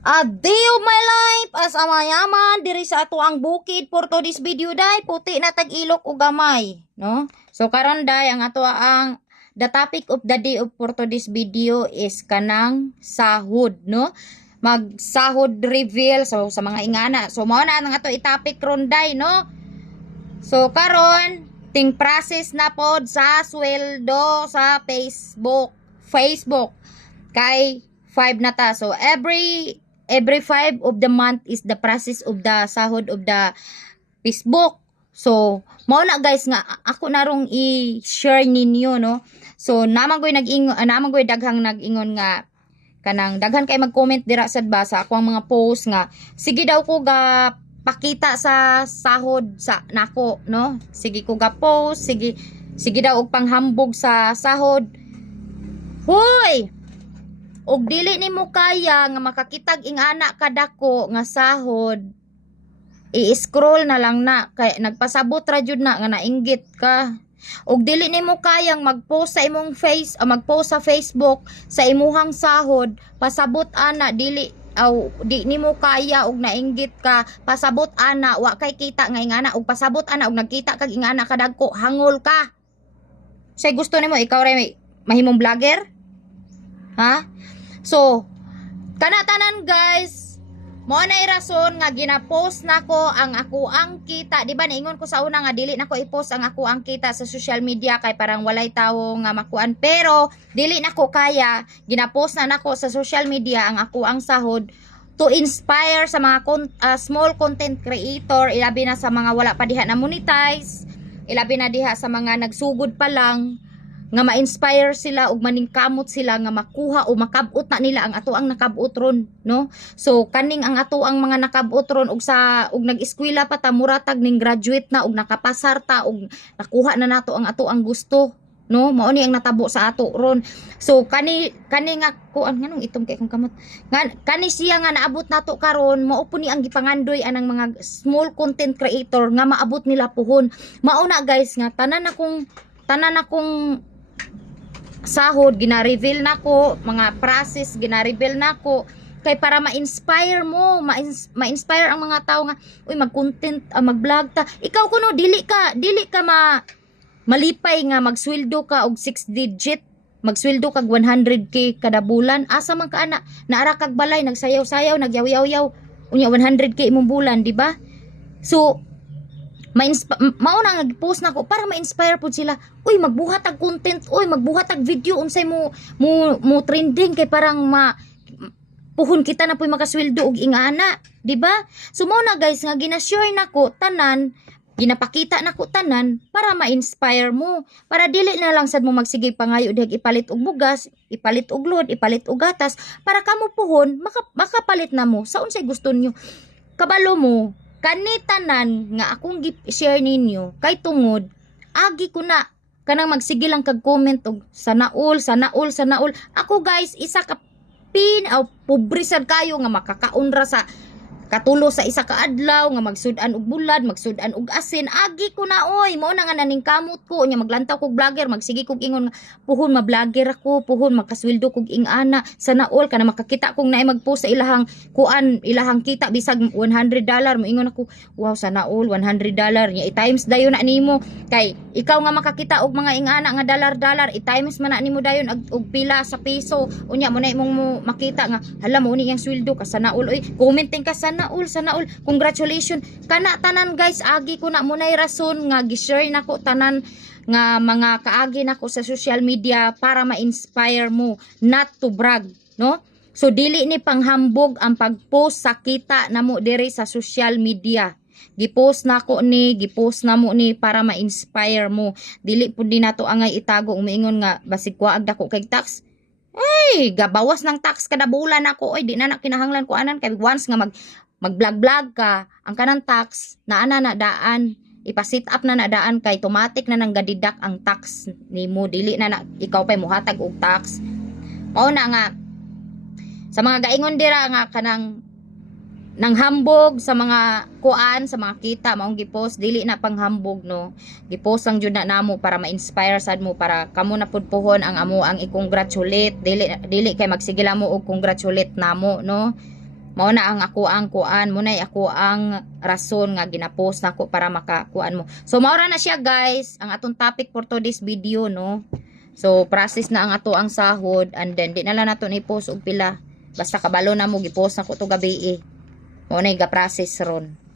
A day of my life as a mayaman diri sa ato ang bukid for to this video day puti na tag ilok ug gamay no. So karon day ang ato ang the topic of the day of for to this video is kanang sahod no. Magsahod reveal so sa mga ingana. So mao na ang ato i-topic ron day no. So karon ting process na pod sa sweldo sa Facebook kay 5 na ta. So every 5 of the month is the process of the sahod of the Facebook. So mao na guys nga ako narong i-share ninyo no. So naman ko'y daghang nag-ingon nga kanang daghan kay mag-comment dira sad ba sa ako ang mga post nga sige daw ko ga pakita sa sahod sa nako no. Sige ko ga post, sige daw og panghambog sa sahod. Hoy! Og dili nimo kaya nga makakitag ingana kadako nga sahod, i-scroll na lang na kay nagpasabot ra jud na nga nainggit ka. Og dili nimo kayang magpost sa imong magpost sa Facebook sa imuhang sahod, pasabot ana di nimo kaya og nainggit ka, pasabot ana wa kay kita nga ingana og pasabot ana og nagkita kag ingana kadagko, hangol ka. Say gusto nimo ikaw ray mahimong vlogger? Ha? So, tanan guys, mo na rason nga gina-post nako ang ako ang kita. Di ba niingon ko sa una nga dili nako i-post ang ako ang kita sa social media kay parang walay tawo nga makuan. Pero dili nako kaya gina-post na nako sa social media ang ako ang sahod to inspire sa mga small content creator, ilabi na sa mga wala pa diha na monetize, ilabi na diha sa mga nagsugod pa lang, nga ma-inspire sila ug maningkamot sila nga makuha o makabot na nila ang ato ang nakabot ron no. So kaning ang ato ang mga nakabot ron ug nag-eskwela pa ta muratag ning graduate na ug nakapasar ta ug nakuha na nato ang ato ang gusto no. Mao ni ang natabo sa ato ron. So kani nga kuan nganong itong kay kong kamot kani siya nga naabot nato karon, mao po ni ang gipangandoy anang mga small content creator nga maabot nila puhon. Mao na guys nga tanan akong sahod gina-reveal nako, mga process gina-reveal nako kay para ma-inspire mo, ma-inspire ang mga tao nga uy mag-content, mag-vlog ta. Ikaw kuno dili ka malipay nga magsweldo ka og 6 digit, magsweldo kag 100k kada bulan. Asa man ka ana naara kag balay nagsayaw-sayaw, nagyaw-yaw unya 100k imong bulan, di ba? So mao na nag-post nako para ma-inspire pud sila. Uy magbuhat og content, uy magbuhat og video unsay mo trending kay parang puhon kita na puy makasweldo og ingana, di ba? So mao na guys nga gina-share nako tanan, ginapakita nako tanan para ma-inspire mo, para dili na lang sad mo magsige pangayo dihag ipalit og bugas, ipalit og lod, ipalit og gatas para kamo puhon makapalit na mo sa unsay gusto niyo. Kabalo mo kani tanan nga akong gi-share ninyo kay tungod agi ko na kanang magsige lang kag comment og sanaol. Ako guys isa ka pobre sad kayo nga makakaunra sa katulo sa isa ka adlaw nga magsud-an og bulad, magsud-an og asin. Agi ko na oy, mao na nga naningkamot ko nya maglantaw kog vlogger, magsige kog ingon nga puhon ma-vlogger ako, puhon makasweldo kog ingana. Sana all kana makakita kong naay mag-post sa ilahang kita bisag $100 moingon ako, wow sana all $100 nya i-times dayon na nimo kay ikaw nga makakita og mga ingana nga dollar i-times man na nimo dayon og pila sa piso unya mo na imong makita nga hala mo ni yang sweldo ka sana all oy, commenting ka sana all, congratulations kana tanan guys. Agi ko na munay rason nga gi-share nako tanan nga mga kaagi nako sa social media para ma-inspire mo, not to brag no. So dili ni panghambog ang pag-post sa kita namo diri sa social media. Gipost nako gipost namo ni para ma-inspire mo. Dili pud di nato angay itago umiingon nga basig kuwaag dako kay tax. Ay, gabawas ng tax kada bulan ako. Oy, di na kinahanglan ko anan kay once nga mag-vlog ka, ang kanang tax na daan, ipa-sit up na daan kay automatic na nang gadidak ang tax nimo, dili na ikaw pay muhatag og tax. Mao na nga sa mga gaingon dira nga kanang nang hambog sa mga kuan sa mga kita maong gipost, dili na panghambog no, gipost ang jud na namo para ma-inspire sad mo, para kamo na pud puhon ang amo ang i-congratulate, dili kay magsigila mo og congratulate namo no. Mao na ang ako ang kuan, mo na ako ang rason nga ginapost nako para makakuan mo. So mao ra na siya guys, ang atong topic for today's video no. So process na ang ato ang sahod and then di na lang nato ni post og pila. Basta kabalo na mo gipost nako to gabi eh. Mao na ga process ron.